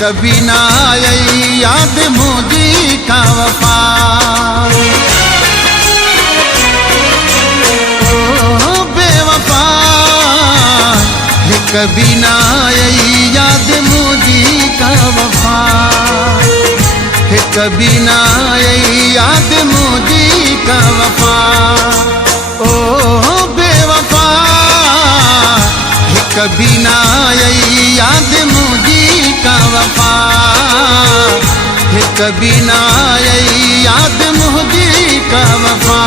कभी ना आई याद मुझी का वफा। ओ बेवफा कभी ना आई याद मुझी का वफा। कभी ना आई याद मुझी का वफा। ओ बेवफा कभी ना आई याद मुझी का वफा। कभी ना आई याद मुझी का वफा।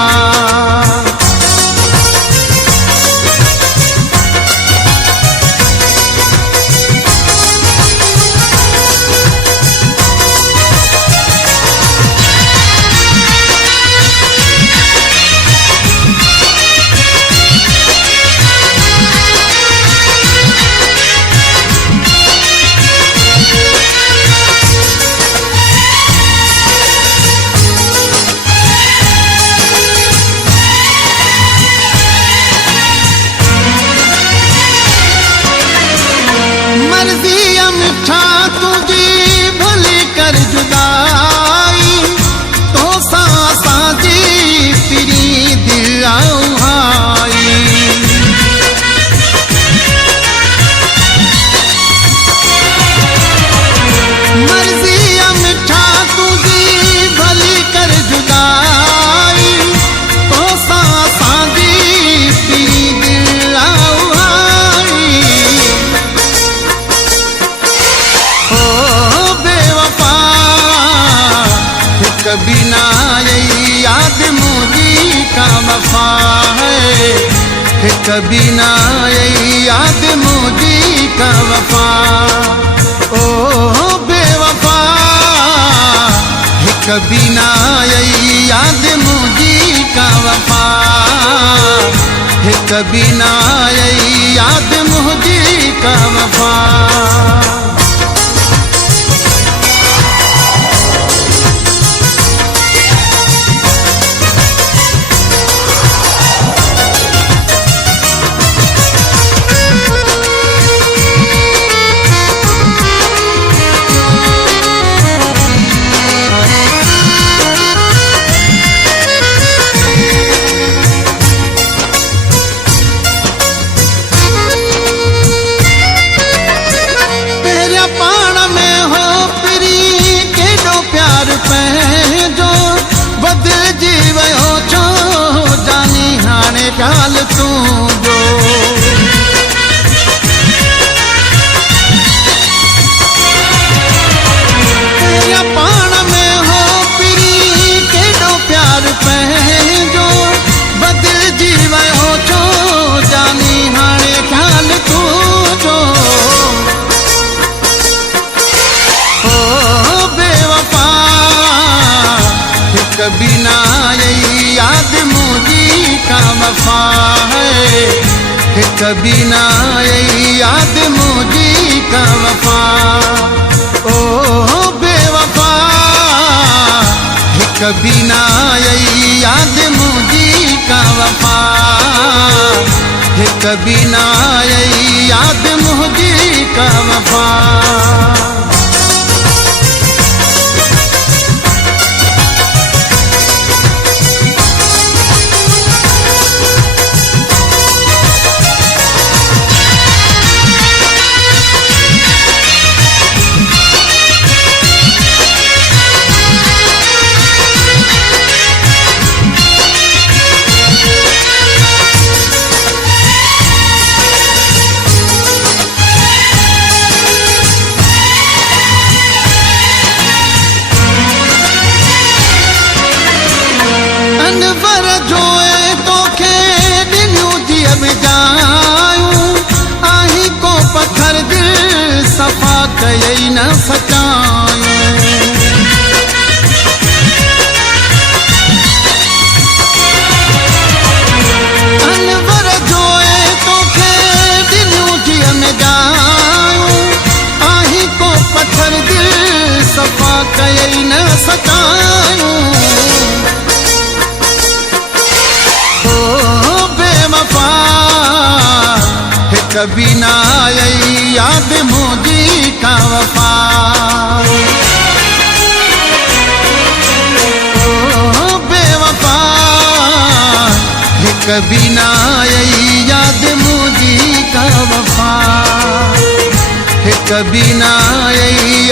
मिठा तुझी भली कर जुदाई तो साजी तेरी दिल आई। मर्जी मिठा तुझी भली कर जुदाई तो साजी तेरी दिल आई। कभी ना आई याद मुझी का वफा है। कभी ना आई याद मुझी का वफा। ओ बेवफा कभी ना आई याद मुझी का वफा। कभी ना आई याद मुझी का वफा। बदल जीवो छो जानी हाणे ॻाल तू जो। पाण में हो पिरी केॾो प्यार पंहिंजो बदल जीवो छो जानी हाणे ॻाल तू जो। ओ बेवफा कभी ना आई याद मुझी का वफा है। कभी ना आई याद मुझी का वफा। ओ बेवफा कभी ना आई याद मुझी का वफा। कभी ना आई याद मुझी का वफा। अनवर जोए तोखे दिलियूं जीअं जायूं आही को पत्थर दिल सफ़ा कयई न सचायूं। अनवर जोए तोखे दिलियूं जीअं जायूं आही को पत्थर दिल सफ़ा कयई न सचायूं। कभी ना आई याद मुझी का वफा। ओ बेवफा है कभी ना आई याद मुझी का वफा, है कभी ना आई